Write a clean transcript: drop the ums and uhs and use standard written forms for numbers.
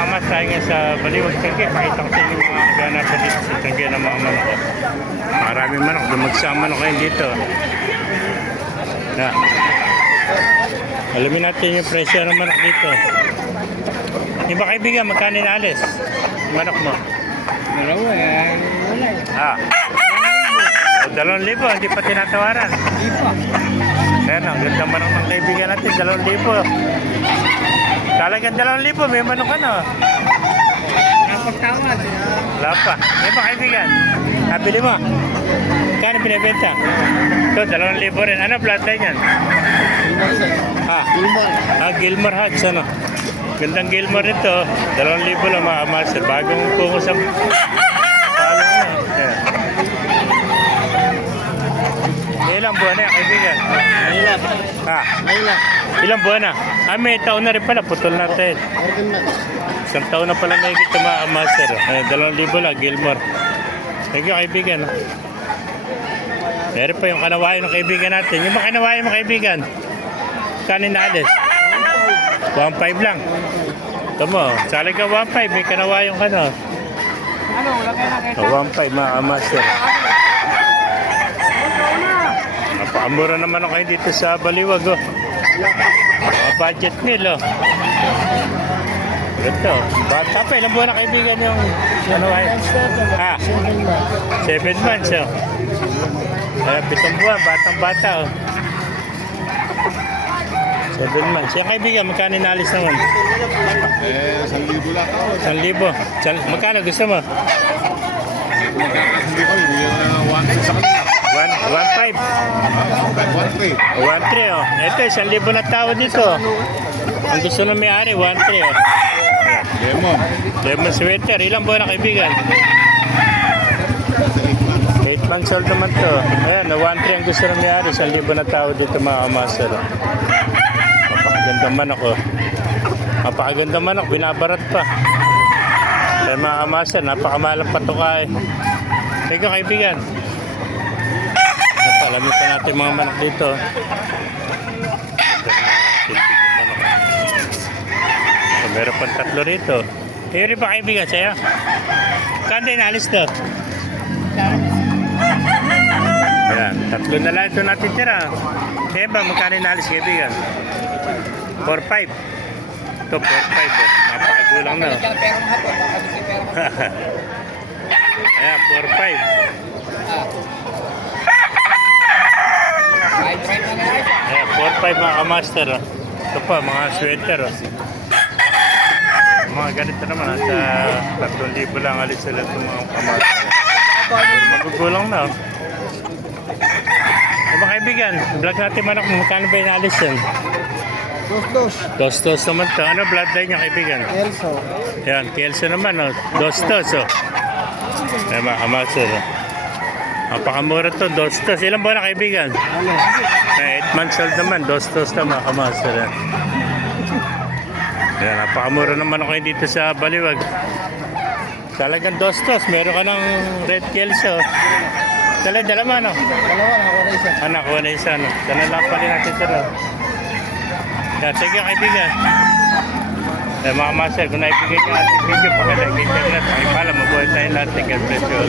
Mama, tayo nga sa Baliwag Tangge. Pakita ko sa inyo mga kagana sa dito sa Tangge ng mga manok. Maraming manok. Dumagsang manok kayo dito. Na. Alamin natin yung presyo ng manok dito. Iba kaibigan, magkano inaalis? Manok mo? Dalawa yan. Wala eh. 2,000, hindi pa tinatawaran. Hindi pa. Ayan, ang ganda manok ng kaibigan natin, 2,000. Talagang 2,000, may manok ano? Napagtawad. Wala pa. May pa kaibigan? Nabili mo? Kano binibenta? Ito, 2,000 rin. Ano bloodline yan? Gilmore. Gilmore Hats, ano? Gandang Gilmore nito. 2,000 lang mga master. Bagong kuko sa palo na. Ayan. Ilang buwan na yan, kaibigan? Mahilap. Mahilap. Ilang buwan na? May taon na rin pala. Putol natin. Isang taon na pala may kita mga master. 2,000 lang, Gilmore. Thank you, kaibigan. Meron pa yung kanawayan ng kaibigan natin. Yung mga kanawayan ng kaibigan, kanin na alis? 1,500 lang. Ito mo, sali ka 1,500. May kanawayan ka no? Ano, wala kayo nakita? 1,500 mga master. Napakamura naman ako dito sa Baliwag. Oh. Mga budget meal. Oh. Ito, bata pa. Ilang buwan na kaibigan yung kanawayan? 7 months. Oh. 7 buwan, batang-bata. Oh. 7 months. Yung kaibigan, magkano inalis naman? 1,000 lang ako. 1,000. Magkano gusto mo? Hindi ko, 1,000 sa kanila. 1,500. 1,300. 1,300. Oh. Ito, 1,000 na tao dito. Ang gusto ng may-ari, 1,300. Oh. Lemon sweater. Ilang buwan na kaibigan? 8 months old naman to. Ayan, 1,300 ang gusto ng may-ari. 1,000 na tao dito mga master. Napakaganda manok oh. Napakaganda manok, binabarat pa. Kaya mga master, napakamahal ang patukay. Teka kaibigan. Alamin pa natin mga manok dito. So, meron pang 3 rito. Iri pa kaibigan sa'yo? Kanda inaalis to? Ayan, 3 na lang ito natin tira. Kaya ba, magkano inaalis kaibigan? 4,500. Ito, 4,500 oh. Napakagulang na. Ayan, 4,500. Ayan, 4,500 mga kamaster. Oh. Ito pa, mga sweater. Oh. Mga ganito naman. Sa 3,000 lang alis sila itong mga kamaster. Magugulang na. Oh. Mga kaibigan, vlog natin manok. Magkano ba inaalis yan? Dos naman to. Ano bloodline niya kaibigan? Kelso. Yan, Kelso naman. Oh. Dos. Oh. Ayan mga kamaster. Oh. Napakamura to, 2. Ilang buwan na kaibigan? 8 months old naman, 2 na mga kamaster. Ayan, napakamura naman ako dito sa Baliwag. Talagang 2. Meron ka ng red kelso. Dala mo ano? Dalawa, nakuha na isa. Nakuha na isa. No? Dala lang pala natin ito. No? Yan, thank you kaibigan. Ayan, mga kamaster, kung naibigay nyo natin video, pakilagay nyo natin. Ay pala, mabuhay tayo natin. God bless you all.